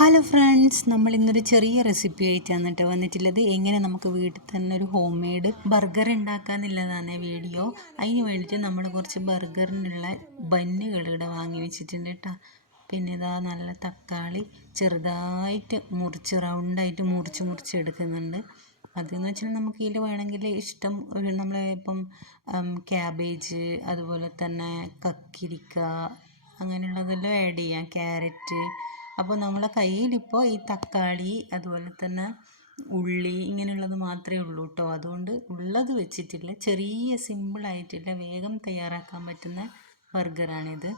Hello friends, നമ്മൾ ഇന്നൊരു ചെറിയ റെസിപ്പി ആയിട്ടാണ് കേട്ടോ വന്നിട്ടുള്ളത്. എങ്ങനെ നമുക്ക് വീട്ടിൽ തന്നെ ഒരു ഹോം മെയ്ഡ് ബർഗർ ഉണ്ടാക്കാമെന്നുള്ളതാണ് വീഡിയോ. അതിന് വേണ്ടിയിട്ട് നമ്മൾ കുറച്ച് ബർഗറിനുള്ള ബന്നുകൾ ഇവിടെ വാങ്ങി വെച്ചിട്ടുണ്ട് കേട്ടോ. പിന്നെ ഇതാ നല്ല തക്കാളി ചെറുതായിട്ട് റൗണ്ടായിട്ട് മുറിച്ച് എടുക്കുന്നുണ്ട്. അതെന്ന് വെച്ചാൽ നമുക്ക് ഇതിൽ വേണമെങ്കിൽ ഇഷ്ടം ഒരു ഇപ്പം ക്യാബേജ്, അതുപോലെ തന്നെ കക്കിരിക്ക, അങ്ങനെയുള്ളതെല്ലാം ആഡ് ചെയ്യാം, ക്യാരറ്റ്. അപ്പോൾ നമ്മളെ കയ്യിലിപ്പോൾ ഈ തക്കാളി, അതുപോലെ തന്നെ ഉള്ളി, ഇങ്ങനെയുള്ളത് മാത്രമേ ഉള്ളൂ കേട്ടോ. അതുകൊണ്ട് ഉള്ളത് വെച്ചിട്ടുള്ള ചെറിയ സിമ്പിളായിട്ടുള്ള വേഗം തയ്യാറാക്കാൻ പറ്റുന്ന ബർഗറാണിത്.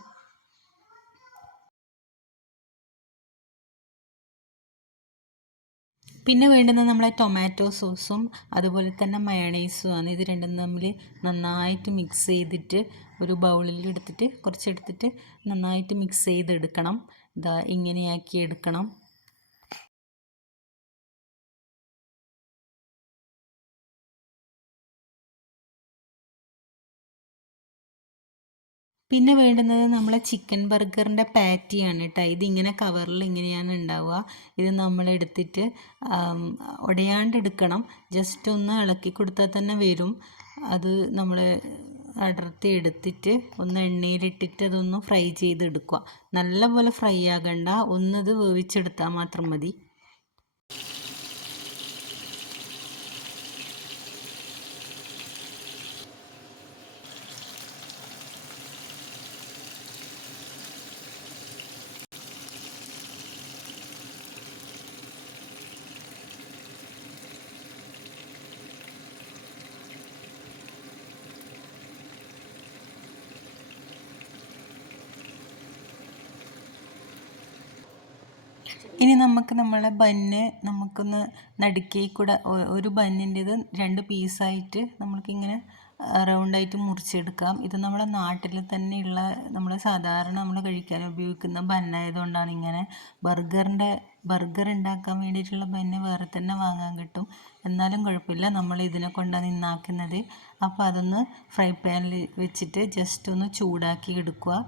പിന്നെ വേണ്ടുന്നത് നമ്മളെ ടൊമാറ്റോ സോസും അതുപോലെ തന്നെ മയണൈസും ആണ്. ഇത് രണ്ടും തമ്മിൽ നന്നായിട്ട് മിക്സ് ചെയ്തിട്ട് ഒരു ബൗളിൽ എടുത്തിട്ട് കുറച്ചെടുത്തിട്ട് നന്നായിട്ട് മിക്സ് ചെയ്തെടുക്കണം. ഇതാ ഇങ്ങനെയാക്കി എടുക്കണം. പിന്നെ വേണ്ടുന്നത് നമ്മളെ ചിക്കൻ ബർഗറിൻ്റെ പാറ്റിയാണ് കേട്ടോ. ഇതിങ്ങനെ കവറിൽ ഇങ്ങനെയാണ് ഉണ്ടാവുക. ഇത് നമ്മളെടുത്തിട്ട് ഉടയാണ്ട് എടുക്കണം. ജസ്റ്റ് ഒന്ന് ഇളക്കി കൊടുത്താൽ തന്നെ വരും. അത് നമ്മൾ അടർത്തി എടുത്തിട്ട് ഒന്ന് എണ്ണയിലിട്ടിട്ട് അതൊന്ന് ഫ്രൈ ചെയ്തെടുക്കുക. നല്ലപോലെ ഫ്രൈ ആകണ്ട, ഒന്നത് വേവിച്ചെടുത്താൽ മാത്രം മതി. ഇനി നമ്മളെ ബന്ന് നമുക്കൊന്ന് നടുക്കേ കൂടെ ഒരു ബന്നിൻ്റെത് 2 പീസായിട്ട് നമുക്കിങ്ങനെ റൗണ്ടായിട്ട് മുറിച്ചെടുക്കാം. ഇത് നമ്മുടെ നാട്ടിൽ തന്നെയുള്ള നമ്മൾ സാധാരണ നമ്മൾ കഴിക്കാൻ ഉപയോഗിക്കുന്ന ബന്നായതുകൊണ്ടാണ് ഇങ്ങനെ. ബർഗർ ഉണ്ടാക്കാൻ വേണ്ടിയിട്ടുള്ള ബന്ന് വേറെ തന്നെ വാങ്ങാൻ കിട്ടും. എന്നാലും കുഴപ്പമില്ല, നമ്മൾ ഇതിനെ കൊണ്ടാണ് ഇന്നാക്കുന്നത്. അപ്പോൾ അതൊന്ന് ഫ്രൈ പാനിൽ വെച്ചിട്ട് ജസ്റ്റ് ഒന്ന് ചൂടാക്കി എടുക്കുക.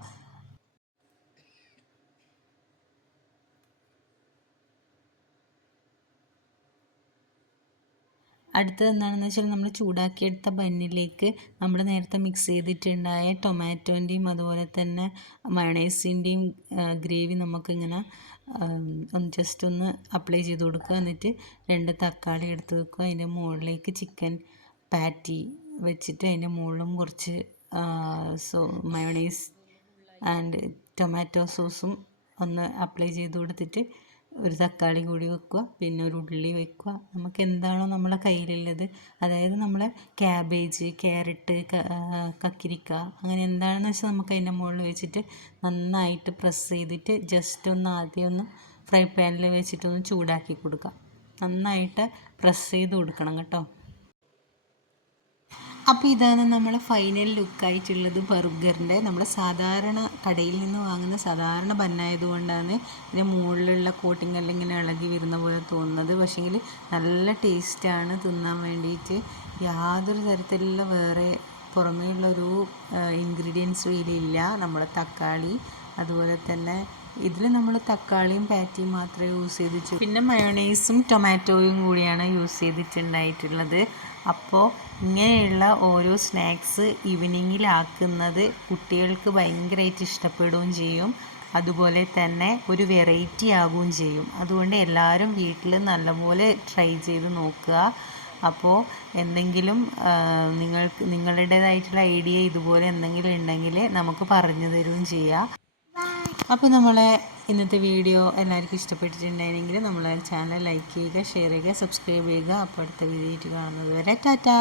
അടുത്തത് എന്താണെന്ന് വെച്ചാൽ നമ്മൾ ചൂടാക്കിയെടുത്ത ബന്നിലേക്ക് നമ്മൾ നേരത്തെ മിക്സ് ചെയ്തിട്ടുണ്ടായ ടൊമാറ്റോൻ്റെയും അതുപോലെ തന്നെ മയണൈസിൻ്റെയും ഗ്രേവി നമുക്കിങ്ങനെ ജസ്റ്റ് ഒന്ന് അപ്ലൈ ചെയ്ത് കൊടുക്കുക. എന്നിട്ട് 2 തക്കാളി എടുത്ത് വെക്കുക. അതിൻ്റെ മുകളിലേക്ക് ചിക്കൻ പാറ്റി വെച്ചിട്ട് അതിൻ്റെ മുകളിലും കുറച്ച് മയണൈസ് ആൻഡ് ടൊമാറ്റോ സോസും ഒന്ന് അപ്ലൈ ചെയ്ത് കൊടുത്തിട്ട് ഒരു തക്കാളി കൂടി വെക്കുക. പിന്നെ ഒരു ഉള്ളി വെക്കുക. നമുക്ക് എന്താണോ നമ്മളെ കയ്യിലുള്ളത്, അതായത് നമ്മളെ ക്യാബേജ്, ക്യാരറ്റ്, കക്കിരിക്ക, അങ്ങനെ എന്താണെന്ന് വെച്ചാൽ നമുക്ക് അതിൻ്റെ മുകളിൽ വെച്ചിട്ട് നന്നായിട്ട് പ്രസ് ചെയ്തിട്ട് ജസ്റ്റ് ഒന്ന് ആദ്യം ഒന്ന് ഫ്രൈ പാനിൽ വെച്ചിട്ടൊന്ന് ചൂടാക്കി കൊടുക്കുക. നന്നായിട്ട് പ്രസ് ചെയ്ത് കൊടുക്കണം കേട്ടോ. അപ്പോൾ ഇതാണ് നമ്മളെ ഫൈനൽ ലുക്കായിട്ടുള്ളത് ബർഗറിൻ്റെ. നമ്മൾ സാധാരണ കടയിൽ നിന്ന് വാങ്ങുന്ന സാധാരണ ബന്നായതുകൊണ്ടാണ് ഇതിൻ്റെ മുകളിലുള്ള കോട്ടിങ് എല്ലാം ഇങ്ങനെ ഇളകി വരുന്ന പോലെ തോന്നുന്നത്. പക്ഷേങ്കിൽ നല്ല ടേസ്റ്റാണ് തിന്നാൻ വേണ്ടിയിട്ട്. യാതൊരു തരത്തിലുള്ള വേറെ പുറമേയുള്ളൊരു ഇൻഗ്രീഡിയൻസും ഇതിലില്ല. നമ്മൾ തക്കാളി, അതുപോലെ തന്നെ ഇതിൽ നമ്മൾ തക്കാളിയും പാറ്റിയും മാത്രമേ യൂസ് ചെയ്തിട്ട്, പിന്നെ മയോണൈസും ടൊമാറ്റോയും കൂടിയാണ് യൂസ് ചെയ്തിട്ടുണ്ടായിട്ടുള്ളത്. അപ്പോൾ ഇങ്ങനെയുള്ള ഓരോ സ്നാക്സ് ഈവനിങ്ങിലാക്കുന്നത് കുട്ടികൾക്ക് ഭയങ്കരമായിട്ട് ഇഷ്ടപ്പെടുകയും ചെയ്യും. അതുപോലെ തന്നെ ഒരു വെറൈറ്റി ആകുകയും ചെയ്യും. അതുകൊണ്ട് എല്ലാവരും വീട്ടിൽ നല്ലപോലെ ട്രൈ ചെയ്ത് നോക്കുക. അപ്പോൾ എന്തെങ്കിലും നിങ്ങളുടേതായിട്ടുള്ള ഐഡിയ ഇതുപോലെ എന്തെങ്കിലും ഉണ്ടെങ്കിൽ നമുക്ക് പറഞ്ഞു തരുകയും ചെയ്യാം. അപ്പോൾ നമ്മളെ ഇന്നത്തെ വീഡിയോ എല്ലാവർക്കും ഇഷ്ടപ്പെട്ടിട്ടുണ്ടെങ്കിൽ നമ്മളെ ചാനൽ ലൈക്ക് ചെയ്യുക, ഷെയർ ചെയ്യുക, സബ്സ്ക്രൈബ് ചെയ്യുക. അപ്പോൾ അടുത്ത വീഡിയോ ആയിട്ട് കാണുന്നത് വരെ ടാറ്റാ.